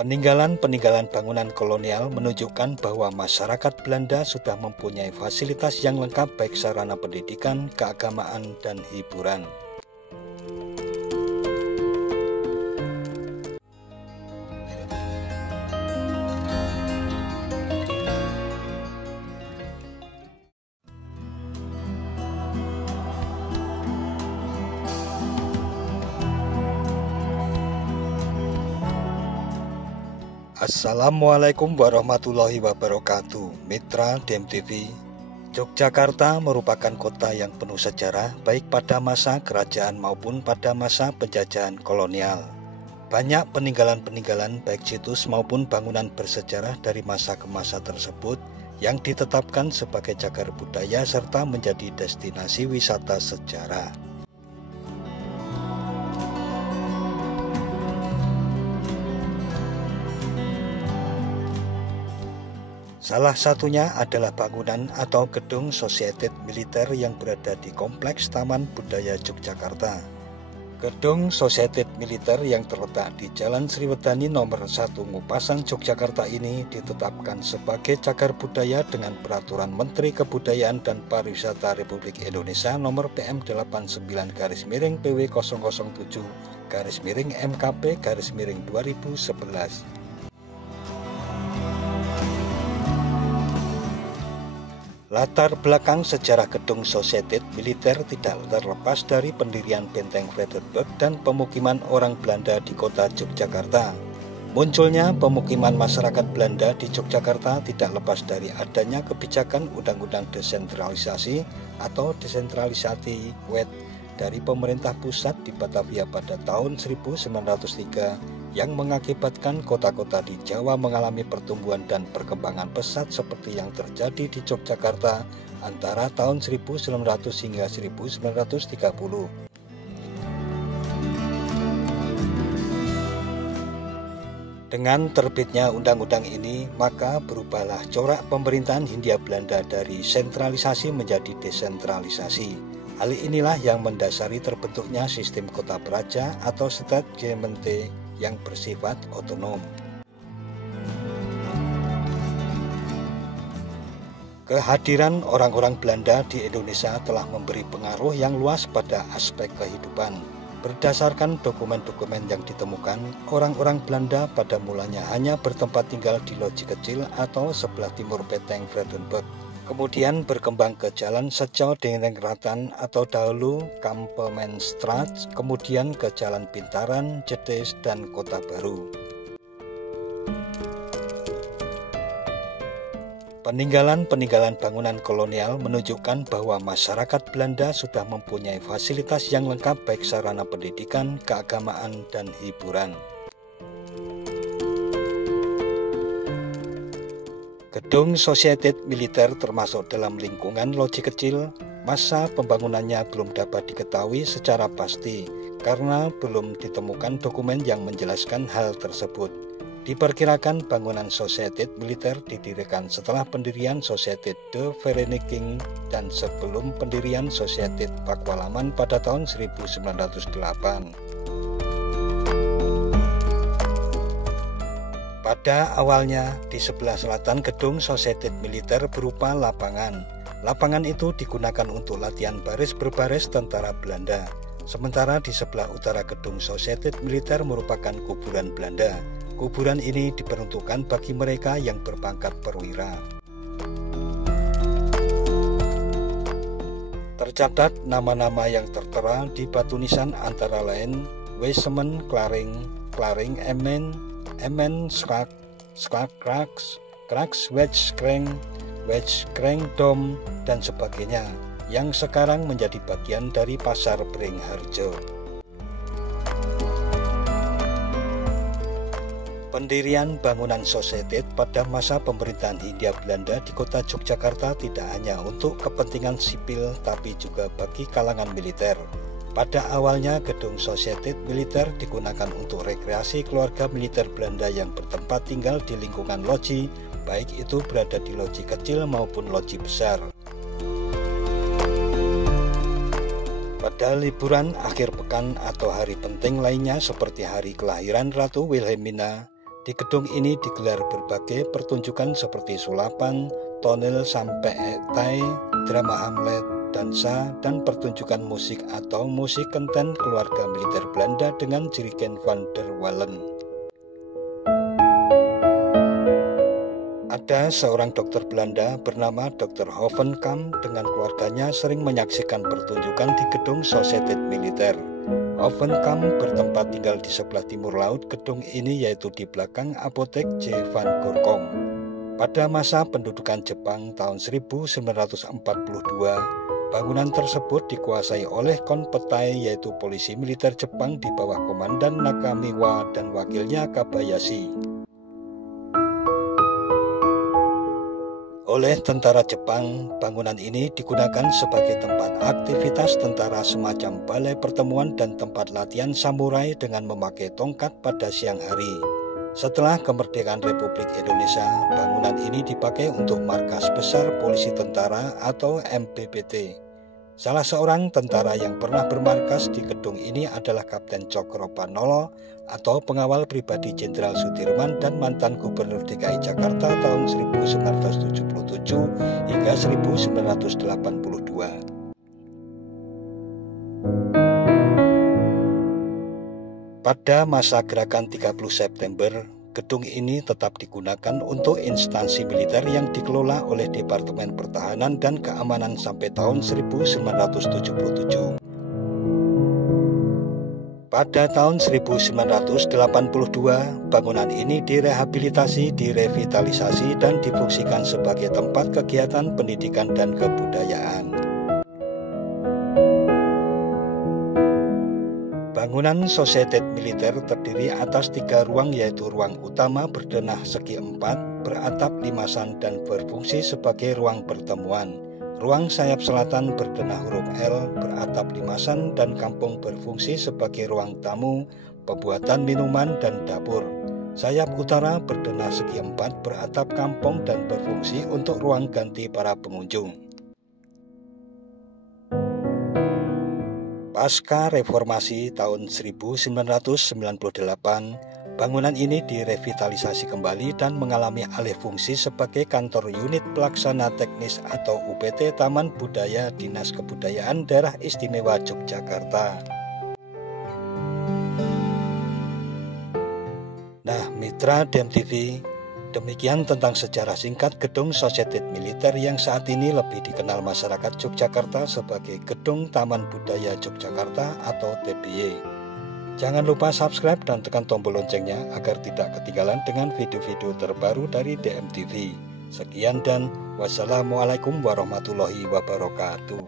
Peninggalan-peninggalan bangunan kolonial menunjukkan bahwa masyarakat Belanda sudah mempunyai fasilitas yang lengkap baik sarana pendidikan, keagamaan, dan hiburan. Assalamualaikum warahmatullahi wabarakatuh. Mitra DMTV, Yogyakarta merupakan kota yang penuh sejarah baik pada masa kerajaan maupun pada masa penjajahan kolonial. Banyak peninggalan-peninggalan baik situs maupun bangunan bersejarah dari masa ke masa tersebut yang ditetapkan sebagai cagar budaya serta menjadi destinasi wisata sejarah. Salah satunya adalah bangunan atau gedung Societet Militer yang berada di Kompleks Taman Budaya Yogyakarta. Gedung Societet Militer yang terletak di Jalan Sriwedani nomor 1 Ngupasan Yogyakarta ini ditetapkan sebagai cagar budaya dengan Peraturan Menteri Kebudayaan dan Pariwisata Republik Indonesia nomor PM 89-PW007-MKP-2011. Latar belakang sejarah gedung Societet Militer tidak terlepas dari pendirian Benteng Vredenburg dan pemukiman orang Belanda di kota Yogyakarta. Munculnya pemukiman masyarakat Belanda di Yogyakarta tidak lepas dari adanya kebijakan Undang-Undang Desentralisasi atau Desentralisasi WED dari pemerintah pusat di Batavia pada tahun 1903 yang mengakibatkan kota-kota di Jawa mengalami pertumbuhan dan perkembangan pesat seperti yang terjadi di Yogyakarta antara tahun 1900 hingga 1930. Dengan terbitnya undang-undang ini, maka berubahlah corak pemerintahan Hindia Belanda dari sentralisasi menjadi desentralisasi. Hal inilah yang mendasari terbentuknya sistem kota praja atau Staatsgemeente yang bersifat otonom. Kehadiran orang-orang Belanda di Indonesia telah memberi pengaruh yang luas pada aspek kehidupan. Berdasarkan dokumen-dokumen yang ditemukan, orang-orang Belanda pada mulanya hanya bertempat tinggal di loji kecil atau sebelah timur Benteng Vredenburg. Kemudian berkembang ke Jalan Seco Dengratan atau dahulu Kampemenstraat, kemudian ke Jalan Pintaran, Jedes, dan Kota Baru. Peninggalan-peninggalan bangunan kolonial menunjukkan bahwa masyarakat Belanda sudah mempunyai fasilitas yang lengkap baik sarana pendidikan, keagamaan, dan hiburan. Gedung Societet Militer termasuk dalam lingkungan loji kecil. Masa pembangunannya belum dapat diketahui secara pasti karena belum ditemukan dokumen yang menjelaskan hal tersebut. Diperkirakan bangunan Societet Militer didirikan setelah pendirian Societet de Vereniging dan sebelum pendirian Societet Pakualaman pada tahun 1908. Pada awalnya, di sebelah selatan gedung Societet Militer berupa lapangan. Lapangan itu digunakan untuk latihan baris berbaris tentara Belanda. Sementara di sebelah utara gedung Societet Militer merupakan kuburan Belanda. Kuburan ini diperuntukkan bagi mereka yang berpangkat perwira. Tercatat nama-nama yang tertera di batu nisan antara lain Wesemen, Klaring, Emmen, Kraks, Wedge, Dom, dan sebagainya, yang sekarang menjadi bagian dari Pasar Beringharjo. Pendirian bangunan Societet pada masa pemerintahan Hindia Belanda di kota Yogyakarta tidak hanya untuk kepentingan sipil, tapi juga bagi kalangan militer. Pada awalnya gedung Societet Militer digunakan untuk rekreasi keluarga militer Belanda yang bertempat tinggal di lingkungan loji, baik itu berada di loji kecil maupun loji besar. Pada liburan akhir pekan atau hari penting lainnya seperti hari kelahiran Ratu Wilhelmina, Di gedung ini digelar berbagai pertunjukan seperti sulapan, tonel sampai tai, drama Hamlet, dansa, dan pertunjukan musik atau musik kenten keluarga militer Belanda dengan jerigen van der Wallen. Ada seorang dokter Belanda bernama Dr. Hovenkamp dengan keluarganya sering menyaksikan pertunjukan di gedung Sociëteit Militair. Hovenkamp bertempat tinggal di sebelah timur laut gedung ini, yaitu di belakang apotek J. van Gorkom. Pada masa pendudukan Jepang tahun 1942, bangunan tersebut dikuasai oleh Konpetai, yaitu polisi militer Jepang di bawah komandan Nakamiwa dan wakilnya Kabayashi. Oleh tentara Jepang, bangunan ini digunakan sebagai tempat aktivitas tentara semacam balai pertemuan dan tempat latihan samurai dengan memakai tongkat pada siang hari. Setelah kemerdekaan Republik Indonesia, bangunan ini dipakai untuk markas besar polisi tentara atau MBPT. Salah seorang tentara yang pernah bermarkas di gedung ini adalah Kapten Cokropanolo atau pengawal pribadi Jenderal Sudirman dan mantan Gubernur DKI Jakarta tahun 1977 hingga 1982. Pada masa gerakan 30 September, gedung ini tetap digunakan untuk instansi militer yang dikelola oleh Departemen Pertahanan dan Keamanan sampai tahun 1977. Pada tahun 1982, bangunan ini direhabilitasi, direvitalisasi, dan difungsikan sebagai tempat kegiatan pendidikan dan kebudayaan. Bangunan Sociëteit Militair terdiri atas 3 ruang, yaitu ruang utama berdenah segi 4, beratap limasan dan berfungsi sebagai ruang pertemuan. Ruang sayap selatan berdenah huruf L, beratap limasan dan kampung berfungsi sebagai ruang tamu, pembuatan minuman dan dapur. Sayap utara berdenah segi 4, beratap kampung dan berfungsi untuk ruang ganti para pengunjung. Pasca reformasi tahun 1998, bangunan ini direvitalisasi kembali dan mengalami alih fungsi sebagai kantor unit pelaksana teknis atau UPT Taman Budaya Dinas Kebudayaan Daerah Istimewa Yogyakarta. Nah, mitra DMTV, demikian tentang sejarah singkat gedung Sociëteit Militair yang saat ini lebih dikenal masyarakat Yogyakarta sebagai Gedung Taman Budaya Yogyakarta atau TBY. Jangan lupa subscribe dan tekan tombol loncengnya agar tidak ketinggalan dengan video-video terbaru dari DMTV. Sekian dan wassalamualaikum warahmatullahi wabarakatuh.